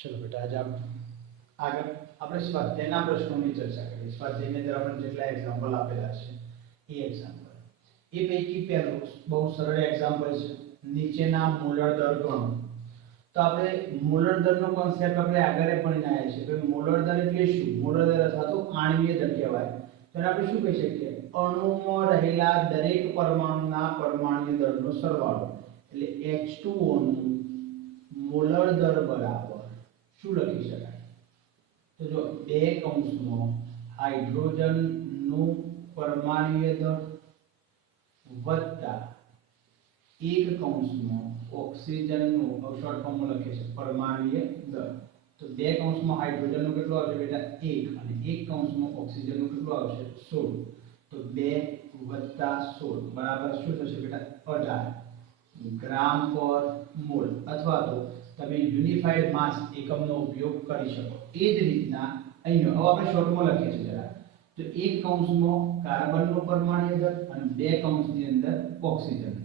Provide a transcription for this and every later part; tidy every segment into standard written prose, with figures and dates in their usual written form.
चलो बेटा आज आप આગળ આપણે સ્વાધ્યાયના પ્રશ્નોની ચર્ચા કરીએ। સ્વાધ્યાયની અંદર આપણે જેટલા એક્ઝામ્પલ આપેલા છે એ એક્ઝામ્પલ એ પૈકી પહેલું બહુ સરળ એક્ઝામ્પલ છે, નીચેના મૂલર દર ગણો। તો આપણે મૂલર દરનો કોન્સેપ્ટ આપણે આગળ પણ આવ્યા છે કે મૂલર દર એટલે શું? મૂલર દર અથવા તો આણ્વીય દર કહેવાય। તો આપણે શું કહી શકીએ? અણુમાં રહેલા દરેક પરમાણુના પરમાણ્વીય દરનો સરવાળો એટલે H2O નું મૂલર દર બરાબર શું લખી શકાય? तो जो બે કૌંસમાં હાઇડ્રોજનનું પરમાણ્વીય દર વત્તા એક કૌંસમાં ઓક્સિજનનું શોર્ટ ફોર્મમાં લખે છે પરમાણ્વીય દર। તો બે કૌંસમાં હાઇડ્રોજનનું કેટલું આવશે બેટા? 1 અને એક કૌંસમાં ઓક્સિજનનું કેટલું આવશે? 16। તો 2 વત્તા 16 બરાબર શું થશે બેટા? 18 ગ્રામ પર મોલ અથવા તો તમે યુનિફાઈડ માસ એકમનો ઉપયોગ કરી શકો। એ જ રીતના અહીં હવે આપણે શોર્ટમાં લખીએ છીએ જરા, તો એક કૌંસમાં કાર્બનનો પરમાણ્વીય દર અને બે કૌંસની અંદર ઓક્સિજન।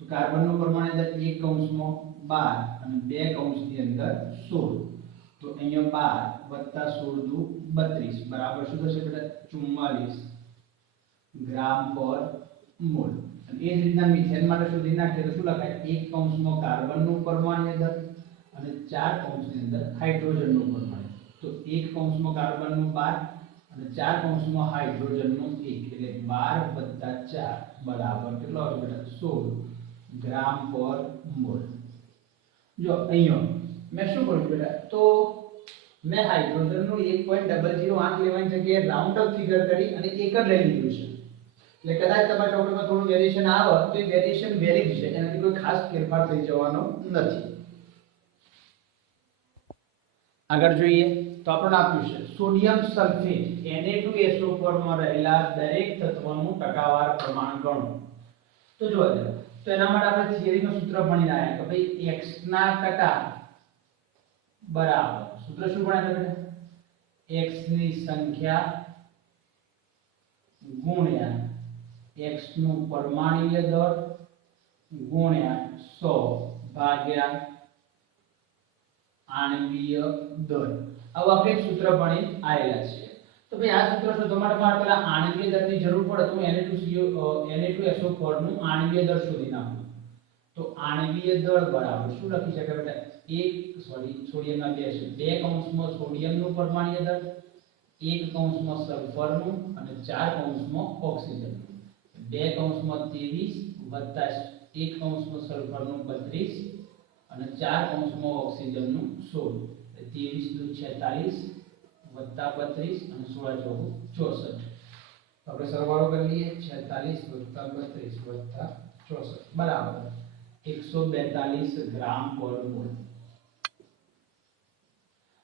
તો કાર્બનનો પરમાણ્વીય દર એક કૌંસમાં 12 અને બે કૌંસની અંદર 16। તો અહીંયા 12 + 16 દુ 32 બરાબર શું થશે બેટા? 44 ગ્રામ પર મોલ। અને એ જ રીતના મિથેન માટે શોધી નાખીએ તો શું લખાય? એક કૌંસમાં કાર્બનનું પરમાણ્વીય દર અને ચાર કૌંસની અંદર હાઇડ્રોજનનું પરમાણુ। તો એક કૌંસમાં કાર્બનનું 12 અને ચાર કૌંસમાં હાઇડ્રોજનનું 1 એટલે 12 + 4 બરાબર કેટલો આવશે બેટા? 16 ગ્રામ પર મોલ। જો અહીંયા મેં શું કર્યું બેટા? તો મેં હાઇડ્રોજનનું 1.008 લેવાની જગ્યાએ રાઉન્ડ અપ ફિગર કરી અને એક જ લઈ લીધું છે। એટલે કદાચ તમારા ચોપડીમાં થોડું વેરિએશન આવે તો એ વેરિએશન વેલિડ છે, એનાથી કોઈ ખાસ ફેરફાર થઈ જવાનો નથી। આગળ જોઈએ તો આપણને આપ્યું છે સોડિયમ સલ્ફેટ Na2SO4 માં રહેલા દરેક તત્વનું ટકાવાર પ્રમાણ ગણો। તો જોવા દો, તો એના માટે આપણે થિયરીનું સૂત્ર ભણીને આયા કે ભાઈ x ના ટકા બરાબર સૂત્ર શું ભણ્યા બેટા? x ની સંખ્યા ગુણ્યા x નું પરમાણ્વીય દર ગુણ્યા 100 ભાગ્યા આણ્વીય દર। આવું આપણે એક સૂત્ર ભણી આયેલા છે। તો ભાઈ આ સૂત્ર શોધવા માટે મારે પહેલા આણ્વીય દરની જરૂર પડે તો Na2SO4 નું આણ્વીય દર શોધી નાખું। તો આણ્વીય દર બરાબર શું લખી શકાય બેટા? સોડિયમના બે કૌંસમાં સોડિયમનું પરમાણ્વીય દર, એક કૌંસમાં સલ્ફરનું અને ચાર કૌંસમાં ઓક્સિજનનું। બે કૌંસમાં 23 વત્તા એક કૌંસમાં સલ્ફરનું 32 અને ચાર કૌંસમાં ઓક્સિજનનું 16 23 × 46 વત્તા 32 અને 16 × 64। તો આપણે સરવાળો કરી લઈએ 46 વત્તા 32 વત્તા 64 બરાબર 142 ગ્રામ પર મોલ।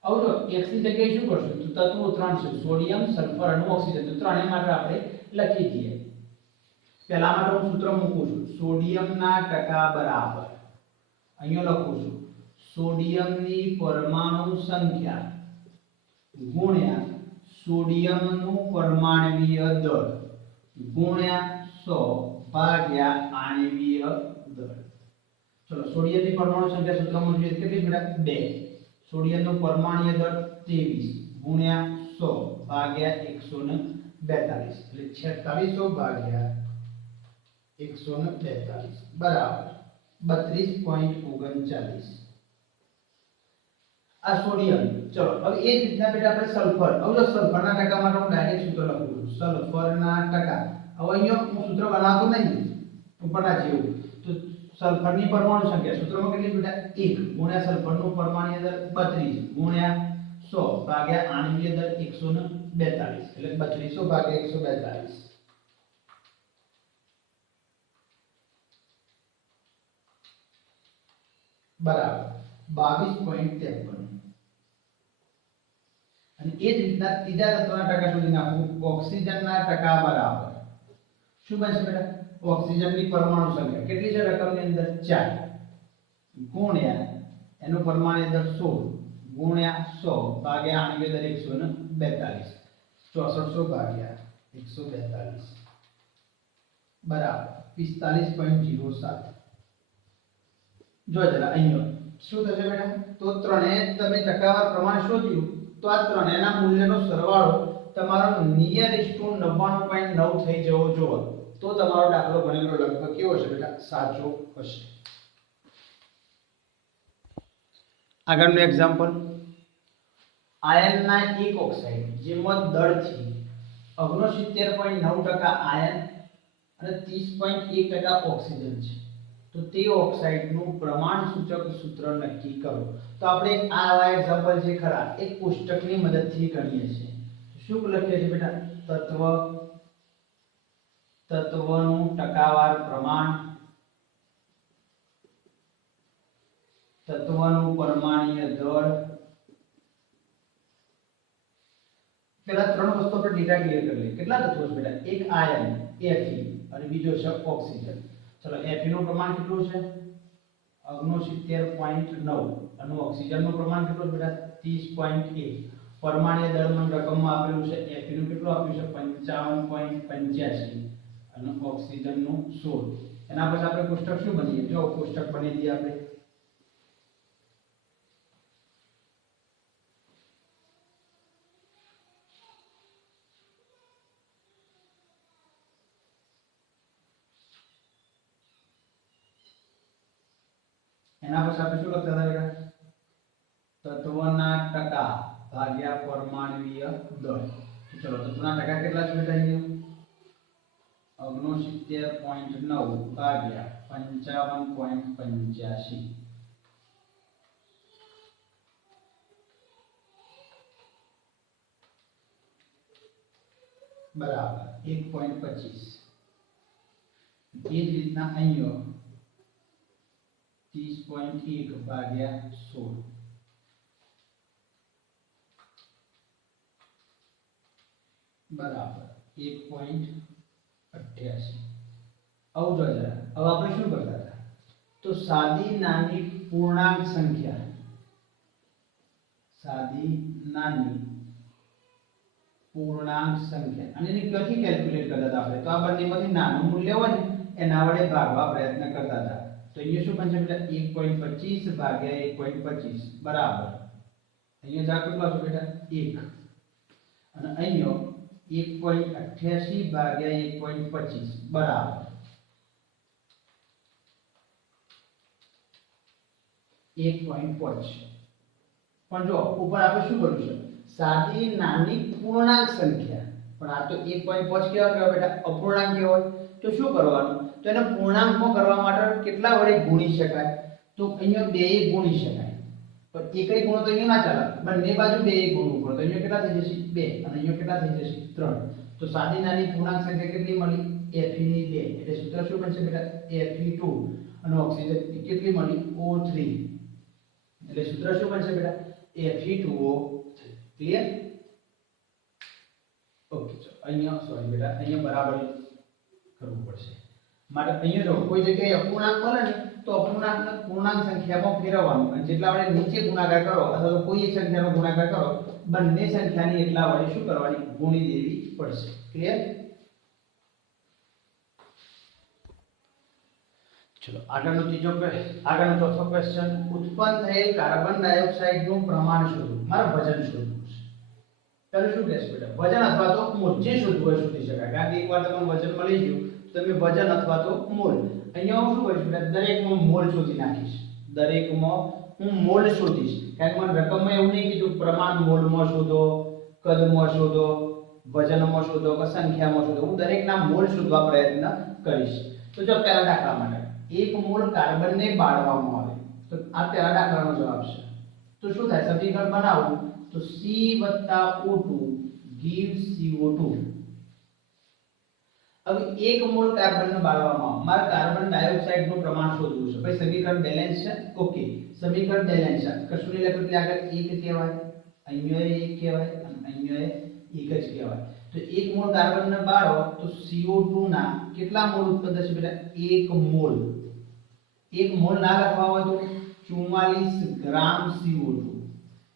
હવે જો x ની જગ્યાએ શું કરશું? તો તત્વો ત્રણ છે, સોડિયમ સલ્ફર અને ઓક્સિજન। તો ત્રણેય માટે આપણે લખી દઈએ। પહેલા માટે હું સૂત્ર મૂકું છું, સોડિયમના ટકા બરાબર અહીંયા લખું છું સોડિયમની પરમાણુ સંખ્યા ગુણ્યા સોડિયમનું પરમાણ્વીય દર ગુણ્યા 100 ભાગ્યા આણ્વીય દર। ચલો સોડિયમની પરમાણુ સંખ્યા સૂત્રમાં જોઈએ કેટલી બેટા? 2। સોડિયમનું પરમાણ્વીય દર 23 ગુણ્યા 100 ભાગ્યા 142 એટલે 4600 ભાગ્યા 142 બરાબર 32.39। આ સોડિયમ। ચલો હવે એ જ રીતના બેટા આપણે સલ્ફર, હવે જો સલ્ફરના ટકા માટે હું ડાયરેક્ટ સૂત્ર લખું છું, સલ્ફરના ટકા। હવે અહીંયા હું સૂત્ર બનાવતો નહીં ઉપરના જેવું। તો સલ્ફરની પરમાણુ સંખ્યા સૂત્રમાં કેટલી બેટા? 1 ગુણ્યા સલ્ફરનું પરમાણ્વીય દર 32 ગુણ્યા 100 ભાગ્યા આણ્વીય દર 142 એટલે 3200 ભાગ્યા 142 બરાબર 22.53। અને એ જ રીતના ત્રીજા તત્વના ટકા શોધી નાખું, ઓક્સિજનના ટકા બરાબર શું બનશે બેટા? ઓક્સિજનની પરમાણુ સંખ્યા કેટલી છે રકમની અંદર? 4 ગુણ્યા એનું પરમાણ્વીય દર 16 ગુણ્યા 100 ભાગ્યા આણ્વીય દર 142 6400 ભાગ્યા 142 બરાબર 45.07। જો જરા અહીંયા શું થશે બેટા? તો ત્રણે તમે ટકાવાર પ્રમાણ શોધ્યું તો આ ત્રણેયના મૂલ્યનો સરવાળો તમારો નિયરેસ્ટ ટુ 99.9 થઈ જવો જોઈએ. તો તમારો દાખલો ગણેલો લગભગ કેવો હશે બેટા? સાચો હશે. આગળનું એક્ઝામ્પલ, આયનના એક ઓક્સાઇડ જેમાં દળથી 69.9% આયન અને 30.1% ઓક્સિજન છે, તો તે ઓક્સાઇડનું પ્રમાણ સૂચક સૂત્ર નક્કી કરો. તો આપણે આવા એક્ઝામ્પલ જે ખરા એક કોષ્ટકની મદદથી ગણીએ છીએ. શું લખીએ છીએ બેટા? તત્વનું ટકાવાર પ્રમાણ, તત્વનું પરમાણ્વીય દળ. પેલા ત્રણ વસ્તુ પર ડેટા ક્લિયર કરી લઈએ. કેટલા તત્વો છે બેટા? એક આયન Fe અને બીજો છે ઓક્સિજન. ચલો, Fe નું પ્રમાણ કેટલું છે? 69.9 અને ઓક્સિજનનું પ્રમાણ કેટલું છે બેટા? 30.1. પરમાણ્વીય દળમાં રકમમાં આપેલું છે. Fe નું કેટલું આપ્યું છે? 55.85 અને ઓક્સિજનનું 16. એના પછી આપણે કોષ્ટક શું બનીએ? જો કોષ્ટક બની દઈએ આપણે. એના પછી આપણે શું લખતા હતા બેટા? તત્વના ટકા ભાગ્યા પરમાણ્વીય દળ. ચલો, તત્વના ટકા કેટલા છે બેટા? અહીંયા 69.9 ભાગ્યા 55.85 બરાબર 1.25. એ જ રીતના અહીંયા 30.1 ભાગ્યા 16 બરાબર 1.88. આવું જો જરા. હવે આપણે શું કરતા હતા? તો સાદી નાની પૂર્ણાંક સંખ્યા, સાદી નાની પૂર્ણાંક સંખ્યા અને એની ક્યાંથી કેલ્ક્યુલેટ કરતા હતા આપણે? તો આ બંનેમાંથી નાનું મૂલ્ય હોય ને એના વડે ભાગવા પ્રયત્ન કરતા હતા. તો અહીંયા શું બનશે બેટા? 1.25 ભાગ્યા 1.25 બરાબર અહીંયા જા કેટલું આવશે બેટા? 1 અને અહીંયા 1.88 ભાગ્યા 1.25 બરાબર 1.5. પણ જો ઉપર આપણે શું કર્યું છે? સાદી નાની પૂર્ણાંક સંખ્યા. પણ આ તો 1.5 કેવા કહેવાય બેટા? અપૂર્ણાંક કહેવાય. તો શું કરવાનું? તો એને પૂર્ણાંકમાં કરવા માટે કેટલા વડે ગુણી શકાય? તો અહીંયા 2 ગુણી શકાય. પણ એકય ગુણો તો અહીંયા ના ચાલે. બંને બાજુ 2 ગુણવું પડે. તો અહીંયા કેટલા થઈ જશે? 2 અને અહીંયા કેટલા થઈ જશે? 3. તો સાદી નાની પૂર્ણાંક સંખ્યા કેટલી મળી? Fe ની 2. એટલે સૂત્ર શું બનશે બેટા? Fe2 અને ઓક્સિજન કેટલી મળી? O3. એટલે સૂત્ર શું બનશે બેટા? Fe2O3. ક્લિયર? ઓકે. ચલો અહીંયા સોરી બેટા, અહીંયા બરાબર કરવું પડશે. માટે અહીંયા જો કોઈ જગ્યાએ અપૂર્ણાંક મળે ને તો અપૂર્ણાંકને પૂર્ણાંક સંખ્યામાં ફેરવવાનું અને જેટલા વડે નીચે ગુણાકાર કરો અથવા તો કોઈ એક સંખ્યાનો ગુણાકાર કરો, બંને સંખ્યાની એટલા વડે શું કરવાની? ગુણી દેવી પડશે. ક્લિયર? ચલો આગળનો ચોથો ક્વેશ્ચન, ઉત્પન્ન થયેલ કાર્બન ડાયોક્સાઇડનું પ્રમાણ શોધો. મારે વજન શોધવું છે. ચાલો શું કહેશે બેટા? વજન અથવા તો મોલ જે શોધવું હોય શોધી શકાય. કારણ કે એકવાર તમને વજન મળી ગયું તો તમે વજન અથવા તો મોલ. અહીંયા હું શું કરીશ બેટા? દરેકમાં મોલ શોધી નાખીશ. દરેકમાં હું મોલ શોધીશ. કારણ કે મને રકમમાં એવું નહીં કીધું પ્રમાણ મોલમાં શોધો, કદમાં શોધો, વજનમાં શોધો કે સંખ્યામાં શોધો. હું દરેકના મોલ શોધવા પ્રયત્ન કરીશ. તો જો પહેલા દાખલા માટે 1 મોલ કાર્બનને બાળવામાં આવે તો આ પહેલા દાખલાનો જવાબ છે. તો શું થાય? સમીકરણ બનાવું તો C + O2 gives CO2. હવે 1 મોલ કાર્બનને બાળવામાં આવે, મારે કાર્બન ડાયોક્સાઇડનું પ્રમાણ શોધવું છે. ભાઈ સમીકરણ બેલેન્સ છે. ઓકે, સમીકરણ બેલેન્સ છે. કશું નહીં લખ્યું એટલે આગળ 1 કહેવાય, અહીંયા 1 કહેવાય અને અહીંયા 1 જ કહેવાય. તો 1 મોલ કાર્બનને બાળો તો CO2 ના કેટલા મોલ ઉત્પન્ન થશે બેટા? 1 મોલ. 1 મોલ ના લખવા હોય તો 44 ગ્રામ CO2.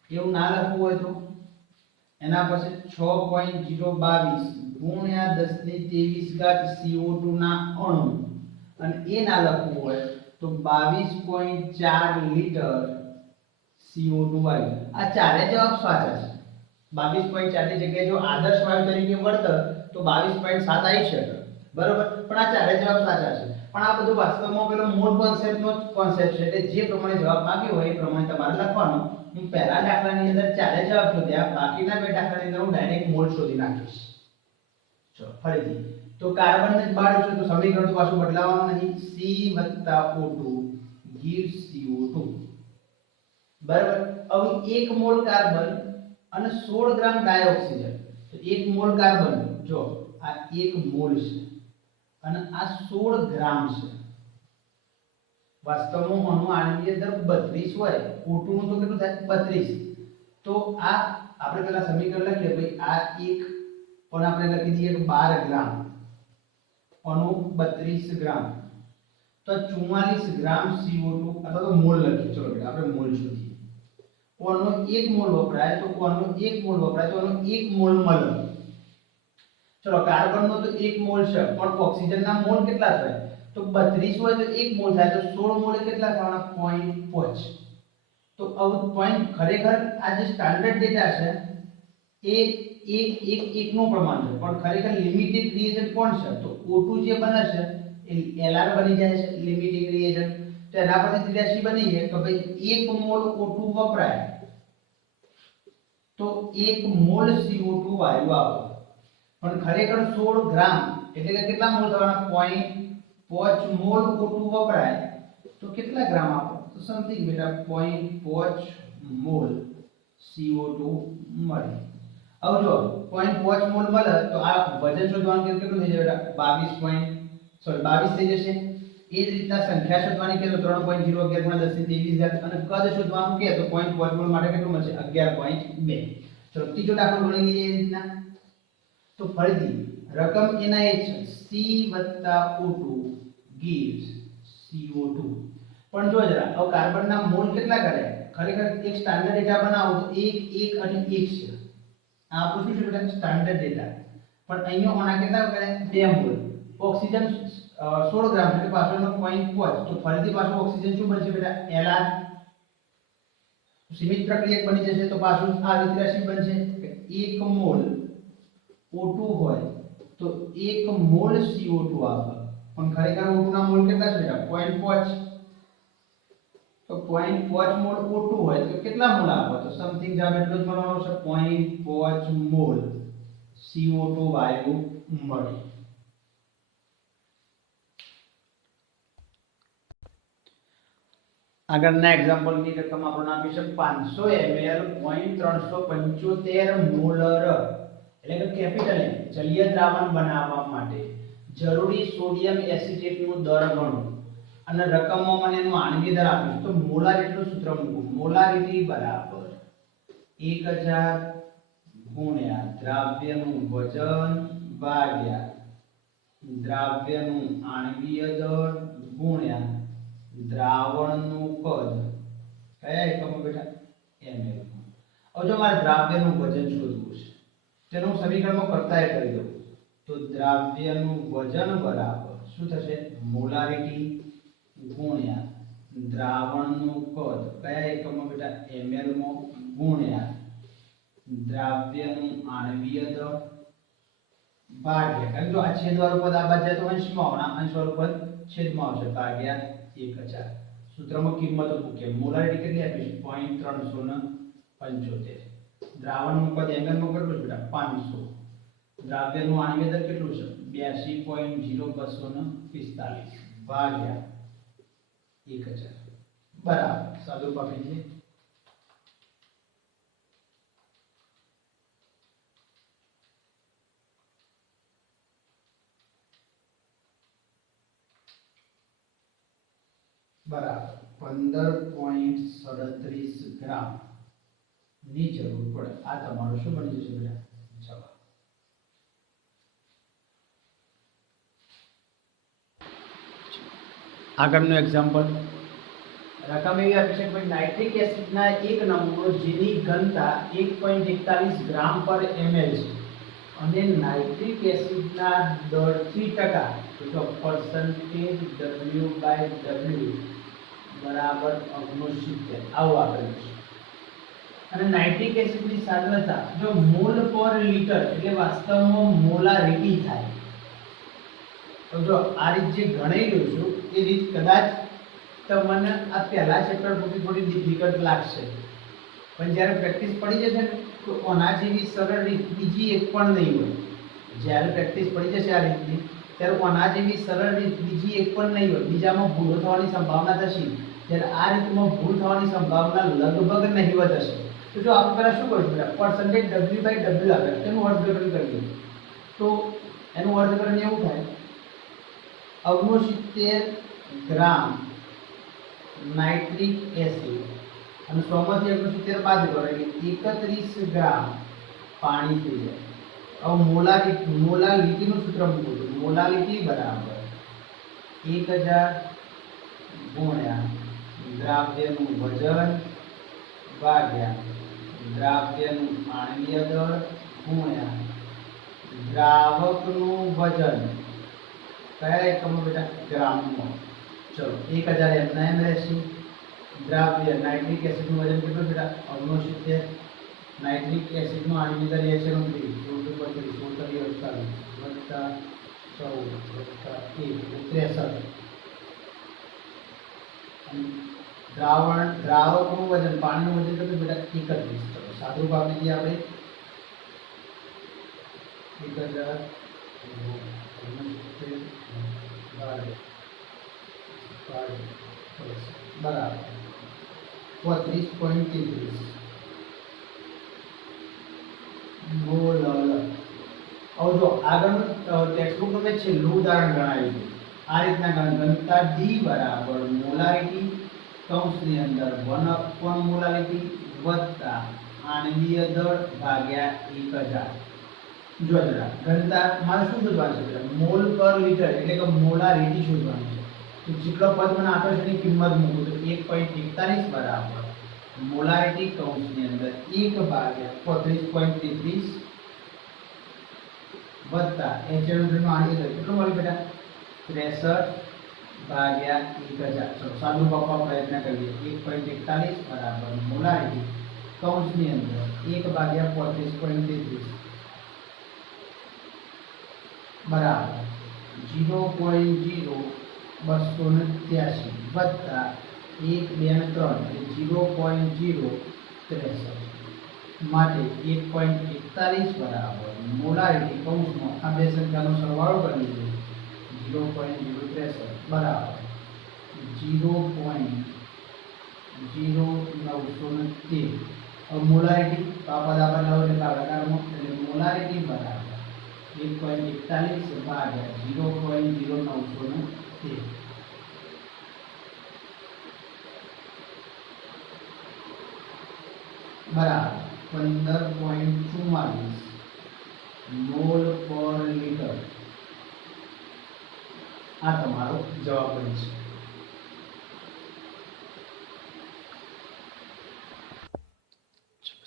એવું ના લખવું હોય તો એના પછી 6.022 ગુણ્યા 10 ની 23 ઘાત CO2 ના અણુ. અને એ ના લખવું હોય તો 22.4 લીટર CO2 આવ્યું. આ ચારે જવાબ સાચા છે. 22.4 ની જગ્યાએ જો આદર્શ વાયુ તરીકે વર્તે તો 22.7 આવી શકે, બરોબર, પણ આ ચારે જવાબ સાચા છે. પણ આ બધું વાસ્તવમાં પેલો મોલ કોન્સેપ્ટનો કોન્સેપ્ટ છે, એટલે જે પ્રમાણે જવાબ માંગ્યો હોય એ પ્રમાણે તમારે લખવાનો. હું પહેલા દાખલાની અંદર ચારે જવાબ શોધ્યા, બાકીના બે દાખલાની અંદર હું ડાયરેક્ટ મોલ શોધી નાખીશ. ચલો ફરીથી, તો કાર્બનને જ બાદ છે તો સમીકરણ તો પાછું બદલાવાનું નહીં. C+O2 gives CO2, બરાબર. હવે 1 મોલ કાર્બન અને 16 ગ્રામ ડાયોક્સિજન. તો 1 મોલ કાર્બન, જો આ 1 મોલ છે અને આ 16 ગ્રામ છે. વાસ્તવમાં આનું આણ્વીય દર 32 હોય, O2 નું તો કેટલું થાય 32. તો આ આપણે પેલા સમીકરણ લખીએ ભાઈ, આ 1 પણ આપણે લખી દઈએ 12 ગ્રામ, આનું 32 ગ્રામ, તો 44 ગ્રામ CO2 અથવા તો મોલ લખીએ. ચલો બેટા આપણે મોલ શોધીએ. કોનો 1 મોલ વપરાય તો કોનો 1 મોલ વપરાય તો આનો 1 મોલ મળે. ચલો કાર્બનનો તો 1 મોલ છે, પણ ઓક્સિજનના મોલ કેટલા થાય? તો 32 હોય તો 1 મોલ થાય, તો 16 મોલ કેટલા થવાના? 0.5. તો હવે પોઈન્ટ ખરેખર આ જે સ્ટાન્ડર્ડ ડેટા છે એ 1 નું પ્રમાણ છે, પણ ખરેખર લિમિટેડ રિએજન્ટ કોણ છે? તો O2 જે બને છે એ Lr બની જાય છે લિમિટિંગ રિએજન્ટ. તો એના પરથી ત્રિરાશી બની છે કે ભાઈ 1 મોલ O2 વપરાય તો 1 મોલ CO2 વાયુ આવે. પણ ખરેખર 16 ગ્રામ એટલે કે કેટલા મોલ થવાના? 0.5 મોલ O2 વપરાય તો કેટલા ગ્રામ આપો? તો સમથિંગ બેટા 0.5 મોલ CO2 મળે. હવે જો 0.5 મોલ મળે તો આ વજન શોધવાનું કેટલું થઈ જાય બેટા? 22 થઈ જશે. એ જ રીતના સંખ્યા શોધવાની કે તો 3.011 × 1023 અને કદ શોધવાનું કે તો 0.5 મોલ માટે કેટલું મળશે? 11.2. ચલો ત્રીજો દાખલો ગણી લઈએ એ રીતના. તો ફરીથી રકમ એના એ છે C+O2 gives CO2. પણ જો જરા હવે કાર્બનના મોલ કેટલા કરે? ખરેખર એક સ્ટાન્ડર્ડ ડેટા બનાવો તો 1 1 અને 1 છે. આ આપણું શું છે બેટા? Standard data. પણ અહીંયા ઓના કેટલા કરે? 2 મોલ. ઓક્સિજન 16 ગ્રામ એટલે પાછળનો 0.5. તો ફરીથી પાછું ઓક્સિજન શું બનશે બેટા? Lr. સીમિત પ્રક્રિયક બની જશે તો પાછું આ વિતરાશી બનશે કે 1 મોલ O2 હોય તો 1 મોલ CO2 આવે. પણ ખરેખર O2 ના મોલ કેટલા છે બેટા? 0.5. તો 0.5 મોલ O2 હોય તો કેટલા મોલ આવે? તો સમથિંગ જવાબ એટલો જ મળવાનો છે, 0.5 મોલ CO2 વાયુ મળે. આગળના એક્ઝામ્પલ ની રકમ આપણને આપી છે 500 ml 0.375 મોલર એટલે કે કેપિટલ M જલીય દ્રાવણ બનાવવા માટે જરૂરી સોડિયમ એસિટેટ નું દર ગણો. અને રકમમાં મને એનું આણ્વીય દર આપ્યું તો મોલાર એટલું સૂત્ર મૂકો. મોલારિટી બરાબર 1000 ગુણ્યા દ્રાવ્યનું વજન ભાગ્યા દ્રાવ્યનું આણ્વીય દર ગુણ્યા દ્રાવણનું કદ. કયા એકમમાં બેટા? ml માં. હવે જો મારે દ્રાવ્યનું વજન શોધવું છે તેનું હું સમીકરણમાં કરતાય કરી દઉં. તો દ્રાવ્યનું વજન બરાબર શું થશે? મોલારિટી ગુણ્યા દ્રાવણનું કદ. કયા એકમમાં બેટા? ml માં ગુણ્યા દ્રાવ્યનું આણ્વીય દર ભાગ્યા, કારણ કે આ છેદવાળું પદ આ બાજુ જાય તો અંશમાં આવવાના, અંશવાળું પદ છેદમાં આવશે, ભાગ્યા 1000. સૂત્રમાં કિંમતો મૂકીએ. મોલારિટી કેટલી આપી છે? 0.375. દ્રાવણનું કદ ml માં કેટલું છે બેટા? 500. દ્રાવ્યનું આણ્વીય દર કેટલું છે? 82.0245 ભાગ્યા 1000 બરાબર. સાદુરૂપ આપી દઈએ. બરાબર 15.37 ગ્રામ ની જરૂર પડે. આ તમારું શું બની જશે બેટા? જવાબ. આગળનું એક્ઝામ્પલ રકમ એવી આપી છે કે નાઇટ્રિક એસિડના એક નમૂનો જેની ઘનતા 1.41 ગ્રામ પર ml છે અને નાઇટ્રિક એસિડના 10% તો પરસેન્ટેજ W/W બરાબર 69 આવું આપેલું છે. અને નાઇટ્રિક એસિડની સાંદ્રતા જો મોલ પર લિટર એટલે વાસ્તવમાં મોલારિટી થાય તો જો આ રીત જે ગણાઈ રહ્યું છું એ રીત કદાચ તમને આ પહેલા ચેપ્ટર પછી થોડી ડિફિકલ્ટ લાગશે, પણ જ્યારે પ્રેક્ટિસ પડી જશે ને તો આના જેવી સરળ રીત બીજી એક પણ નહીં હોય. જ્યારે પ્રેક્ટિસ પડી જશે આ રીતની ત્યારે આના જેવી સરળ રીત બીજી એક પણ નહીં હોય. બીજામાં ભૂલો થવાની સંભાવના થશે, જ્યારે આ રીતમાં ભૂલ થવાની સંભાવના લગભગ નહીવત હશે. તો જો આપણે પહેલા શું કરીશું બેટા, પરસેન્ટેજ W/W આપે તેનું અર્થઘટન કરીએ તો એનું અર્થઘટન એવું થાય 69 ગ્રામ નાઇટ્રિક એસિડ અને 100 માંથી 69 બાદ કરો એટલે 31 ગ્રામ પાણી થઈ જાય. હવે મોલાલિટીનું સૂત્ર મૂકવું, મોલાલિટી બરાબર 1000 ગુણ્યા દ્રાવ્યનું વજન ભાગ્યા દ્રાવ્યનું આણ્વીય દળ ગુણ્યા દ્રાવકનું વજન કયા એકમો બેટા, ગ્રામમાં. ચલો 1000 એમના એમ રહેશે. દ્રાવ્ય નાઇટ્રિક એસિડનું વજન કેટલું બેટા 69, નાઇટ્રિક એસિડનું આણ્વીય દળ HNO3 દ્રાવકનું વજન પાણીનું વજન કેટલું બેટા 31. ચલો સાદુરૂપ આપી દઈએ આપણે 1000 બરાબર 35.33 મોલ. હવે જો આગળનું ટેક્સ્ટબુકનું મેં છેલ્લું ઉદાહરણ ગણાવ્યું છે. આ રીતના ઘનતા D બરાબર મોલારિટી કૌંસની અંદર 1 મોલારિટી વત્તા આણ્વીય દળ ભાગ્યા 1000. જો જરા ઘનતા મારે શું શોધવાનું છે, મોલ પર લિટર એટલે કે મોલારિટી શોધવાનું છે. તો જેટલો પદ મને આપ્યો છે એની કિંમત મૂકું તો 1.41 બરાબર મોલારિટી કૌંસની અંદર 1/35.33 વત્તા HNO3 નો આણ્વીય દળ કેટલો મળે બેટા 63/1000. ચલો સાદુરૂપ આપવા પ્રયત્ન કરીએ 1.41 બરાબર મોલારિટી કૌંસની અંદર 1/35.33 બરાબર 0.0283 વત્તા 1 2 3 એટલે 0.063 માટે 1.41 બરાબર મોલારિટી કૌંસમાં આ બે સંખ્યાનો સરવાળો કરી દઈએ 0.063 બરાબર 0.0913. अब मोलारिटी पद આપણે લવ એટલે ભાગાકારમાં એટલે મોલારિટી બરાબર 1.41 ભાગ્યા 0.0913 બરાબર 15.44 મોલ પર લિટર. આ તમારો જવાબ બનશે.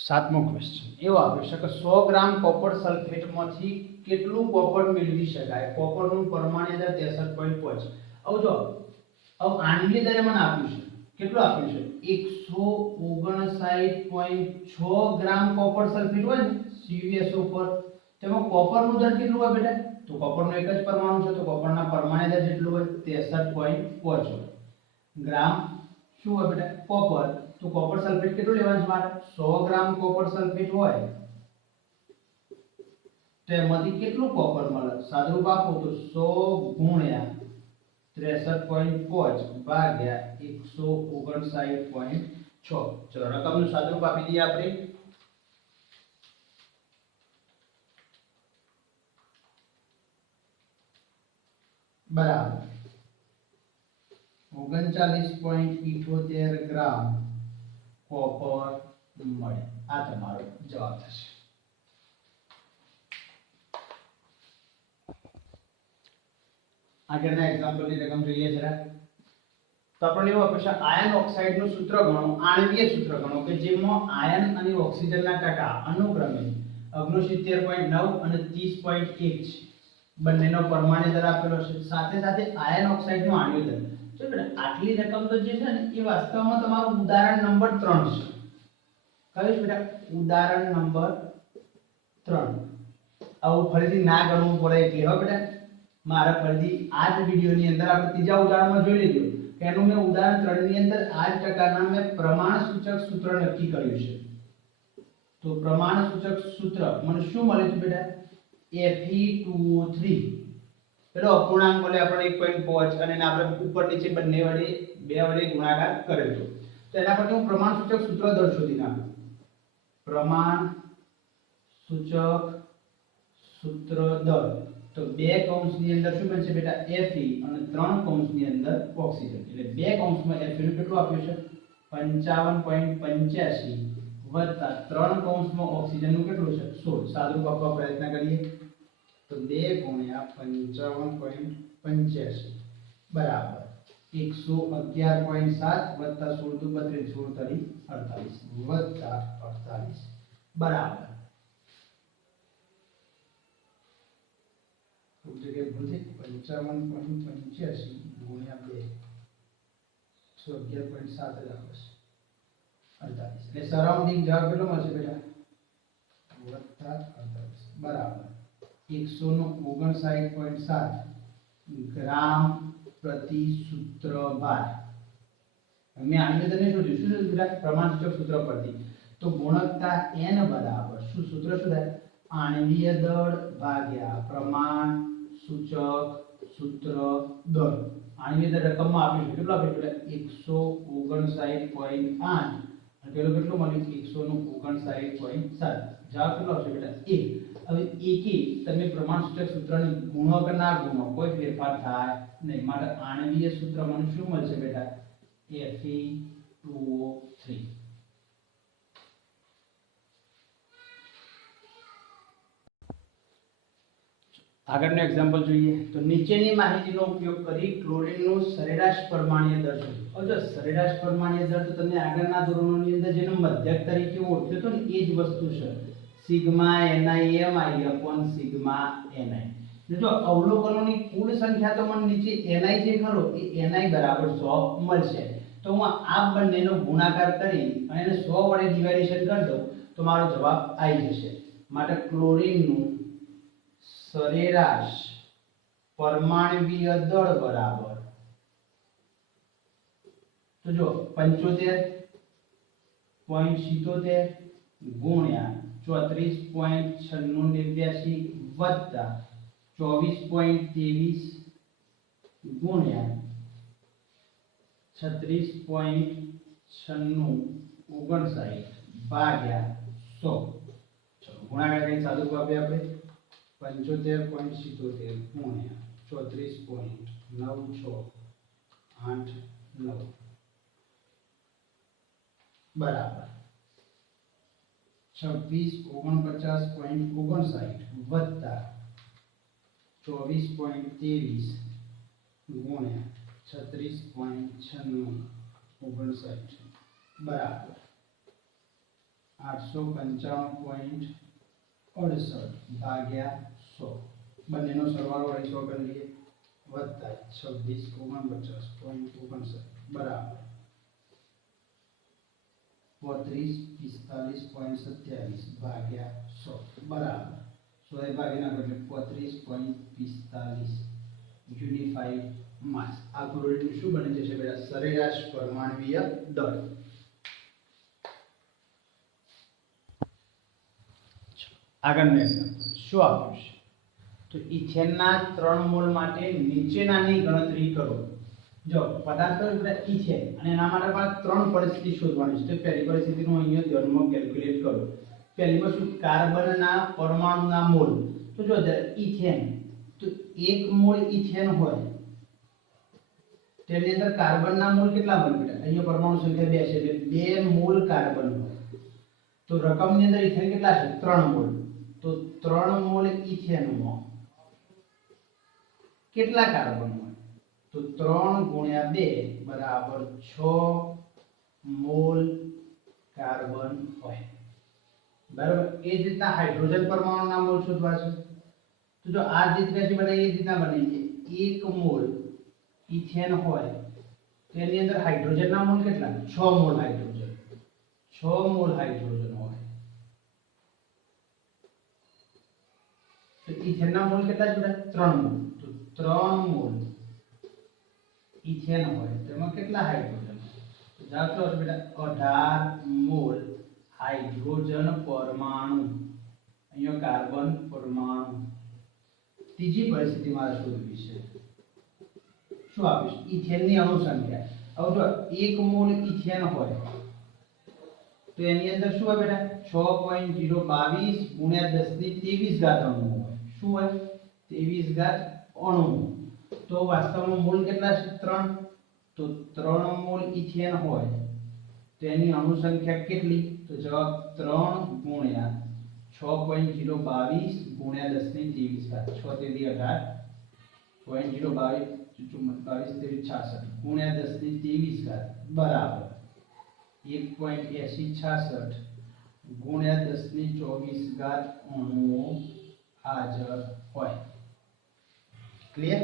સાતમો ક્વેશ્ચન એવો આપ્યો છે કે 100 ગ્રામ કોપર સલ્ફેટમાંથી કેટલું કોપર મેળવી શકાય? કોપરનું પરમાણ્ય દર 63.5. હવે જો હવે આણ્વીય દરે મને આપ્યું છે, કેટલું આપ્યું છે 159.6 ગ્રામ કોપર સલ્ફેટ હોય ને CuSO પર, તેમાં કોપરનું દર કેટલું હોય બેટા? તો કોપરનો એક જ પરમાણુ છે તો કોપરના પરમાણ્ય દર જેટલું હોય 63.5 ગ્રામ શું હોય બેટા કોપર. તો કોપર સલ્ફેટ કેટલું લેવાનું છે મારે 100 ગ્રામ કોપર સલ્ફેટ હોય તો એમાંથી કેટલું કોપર મળે? સાદુરૂપ આપો તો 100 ગુણ્યા 63.5 ભાગ્યા 159.6. ચલો રકમનું સાદુરૂપ આપી દઈએ આપણે બરાબર 39.78 ગ્રામ કોપર મળે. આ તમારો જવાબ થશે. આગળના એક્ઝામ્પલની રકમ જોઈએ જરા. તો આપણને એવું આપે છે આયન ઓક્સાઇડનું સૂત્ર ગણો, આણ્વીય સૂત્ર ગણો કે જેમાં આયન અને ઓક્સિજનના ટકા અનુક્રમે 69.9 અને 30.1 છે. બંનેનો પરમાણ્ય દર આપેલો છે, સાથે સાથે આયન ઓક્સાઇડનો આણ્વિક દર. જો બેટા આટલી રકમ તો જે છે ને એ વાસ્તવમાં તમારું ઉદાહરણ નંબર 3 છે. કયું છે બેટા? ઉદાહરણ નંબર 3. આવું ફરીથી ના ગણવું પડે એટલે હો બેટા. મારા ફરીથી આ જ વિડિયોની અંદર આપણે ત્રીજા ઉદાહરણમાં જોઈ લેજો કે એનું મેં ઉદાહરણ 3 ની અંદર આ જ પ્રકારના મેં પ્રમાણસૂચક સૂત્ર નક્કી કર્યું છે. તો પ્રમાણસૂચક સૂત્ર મને શું મળ્યું છે બેટા? Fe2O3 પેલો અપૂર્ણાંક મળે આપણે 1.5 અને એને આપણે ઉપર નીચે બંને વડે બે વડે ગુણાકાર કર્યો હતો. તો એના પરથી હું પ્રમાણસૂચક સૂત્ર દર શોધી નાખું. પ્રમાણસૂચક સૂત્ર દર તો બે કૌંસની અંદર શું બનશે બેટા? Fe અને ત્રણ કૌંસની અંદર ઓક્સિજન. એટલે બે કૌંસમાં Fe નું કેટલું આપ્યું છે? 55.85 વત્તા ત્રણ કૌંસમાં ઓક્સિજન નું કેટલું છે? 16. સાદુરૂપ આપવા પ્રયત્ન કરીએ તો 2 ગુણ્યા 55.85 બરાબર 111.7 વત્તા 16 દુ 32 16 તરી 48 વત્તા 48 બરાબર જગ્યાએ ભૂલ થઈ 55.85 ગુણ્યા 2 111.7 જ આવે છે 48. એટલે સરાઉન્ડિંગ જવાબ કેટલો મળશે બેટા? વત્તા 48 બરાબર 159.7 ગ્રામ પ્રતિ સૂત્ર ભાર. મેં આની અંદર શોધ્યું શું છે બેટા? પ્રમાણસૂચક સૂત્ર પરથી. તો ગુણકતા n બરાબર શું સૂત્ર શું થાય? આણ્વીય દળ ભાગ્યા પ્રમાણસૂચક સૂત્ર દળ. આણ્વીય દળ રકમમાં આપ્યું છે કેટલું આપ્યું બેટા? 159.8 અને પેલો કેટલું મળ્યું? 159.7. જવાબ કેટલો આવશે બેટા? 1. હવે એકી તમે પ્રમાણસૂચક સૂત્રને ગુણો કે ના ગુણો કોઈ ફેરફાર થાય નહીં. માટે આણ્વીય સૂત્ર મને શું મળશે બેટા? Fe2O3. આગળનું એક્ઝામ્પલ જોઈએ તો નીચેની માહિતીનો ઉપયોગ કરી ક્લોરીનનું સરેરાશ પરમાણ્ય દર શોધો. હવે જો સરેરાશ પરમાણ્ય દર તો તમને આગળના ધોરણોની અંદર જેનો મધ્યક તરીકે ઓળખ્યો તો ને એ જ વસ્તુ છે. Sigma NiMi upon sigma Ni. જો અવલોકનોની કુલ સંખ્યા તો મને નીચે Ni જે ખરો એ Ni બરાબર 100 મળશે. તો હું આ બંનેનો ગુણાકાર કરી અને એને 100 વડે ડિવાઇડેશન કરી દઉં તો મારો જવાબ આવી જશે. માટે ક્લોરીનનું સરેરાશ પરમાણ્વીય દળ બરાબર તો જો 75.77 ગુણ્યા 34.9689 વત્તા 24.23 ગુણ્યા 36.9659 ભાગ્યા 100. ચલો ગુણાકાર કરી સાદુરૂપ આપીએ આપણે 75.77 ગુણ્યા 34.9689 બરાબર 2649.59 વત્તા 24.23 ગુણ્યા 36.9659 બરાબર 855.68 ભાગ્યા 100. બંનેનો સરવાળો વડે 100 કરી લઈએ વત્તા 2649.59 બરાબર 3545.27 ભાગ્યા 100 બરાબર 100 ભાગ્યા એટલે 35.45 યુનિફાઈડ માસ. આ ક્લોરીન શું બને જશે બેટા? સરેરાશ પરમાણ્વીય દળ. આગળનું એક્ઝામ્પલ શું આપ્યું છે? તો ઇથેનના 3 મોલ માટે નીચેનાની ગણતરી કરો. જો પદાર્થ કયો બેટા? ઇથેન. અને એના માટે પણ 3 પરિસ્થિતિ શોધવાની છે. તો પહેલી પરિસ્થિતિનું અહીંયા ધ્યાનમાં કેલ્ક્યુલેટ કરો. પહેલીમાં શું? કાર્બનના પરમાણુના મોલ. તો જો ઇથેન તો 1 મોલ ઇથેન હોય તેની અંદર કાર્બનના મોલ કેટલા હોય બેટા? અહીંયા પરમાણુ સંખ્યા 2 છે એટલે 2 મોલ કાર્બન હોય. તો રકમની અંદર ઇથેન કેટલા છે? 3 મોલ. તો 3 મોલ ઇથેનમાં કેટલા કાર્બન હોય? તો 3 ગુણ્યા 2 બરાબર 6 મોલ કાર્બન હોય. બરાબર. એ જ રીતના હાઇડ્રોજન પરમાણુના મોલ શોધવા છે. तो जो આ જે ત્રિરાશી બનાવી એ રીતના બનાવીએ 1 મોલ ઇથેન હોય તો એની અંદર હાઇડ્રોજનના મોલ કેટલા 6 મોલ હાઇડ્રોજન 6 મોલ હાઇડ્રોજન હોય तो इथेनना मोल કેટલા છે બેટા 3 મોલ તો 3 મોલ इथेन હોય તો એમાં કેટલા હાઇડ્રોજન તો જવાબ તો બેટા 18 મોલ હાઇડ્રોજન પરમાણુ અહીંયા કાર્બન પરમાણુ ત્રીજી પરિસ્થિતિ મારે શોધવી છે શું આપીશ ઇથેનની અણુ સંખ્યા હવે જો 1 મોલ ઇથેન હોય તો એની અંદર શું હોય બેટા 6.022 ગુણ્યા 10 ની 23 ઘાત અણુ હોય શું હોય 23 ઘાત અણુ તો વાસ્તવમાં મોલ કેટલા છે 3 તો 3 મોલ ઇથેન હોય તો એની અણુ સંખ્યા કેટલી તો જવાબ 3 ગુણ્યા 6.022 ગુણ્યા 10 ની 23 ઘાત 6 તેરી 18 0.022 22 ગુણ્યા 10 ની 23 ઘાત બરાબર 1.8066 ગુણ્યા 10 ની 24 ઘાત અણુઓ હાજર હોય ક્લિયર